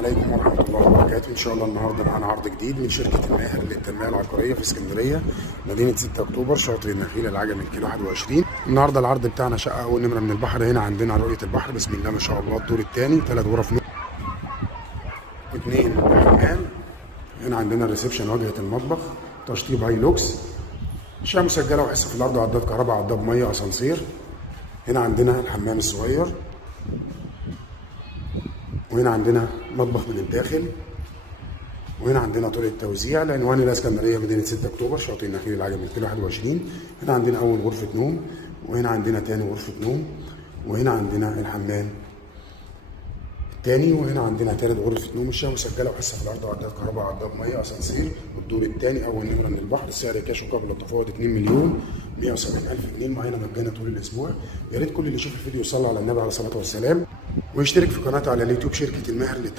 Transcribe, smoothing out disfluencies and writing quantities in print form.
عليكم ورحمة الله وبركاته. إن شاء الله النهاردة معانا عرض جديد من شركة الماهر للتنمية العقارية في اسكندرية، مدينة 6 أكتوبر، شاطئ النخيل، العجمي، الكيلو 21. النهاردة العرض بتاعنا شقة أول نمرة من البحر. هنا عندنا رؤية البحر، بسم الله ما شاء الله. الدور الثاني 3 غرف نوم و2 حمام. هنا عندنا الريسبشن، واجهة المطبخ، تشطيب هاي لوكس، شقة مسجلة وحصة في الأرض، عداد كهرباء، عداد مية، أسانسير. هنا عندنا الحمام الصغير، وهنا عندنا مطبخ من الداخل، وهنا عندنا طرق توزيع. العنوان الاسكندريه، مدينه 6 اكتوبر، شاطئ النخيل، العجمي، الكيلو 21. هنا عندنا اول غرفه نوم، وهنا عندنا تاني غرفه نوم، وهنا عندنا الحمام التاني، وهنا عندنا تالت غرفه نوم. الشقه مسجله وحصه في الارض، وعداد كهرباء، عداد ميه، اسانسير. والدور الثاني اول نمره من البحر. السعر كاش وقبل التفاوض 2,170,000 جنيه. معانا مجانا طول الاسبوع. يا ريت كل اللي يشوف الفيديو يصلي على النبي عليه الصلاه والسلام، ويشترك في قناتي على اليوتيوب، شركه الماهر للتنمية.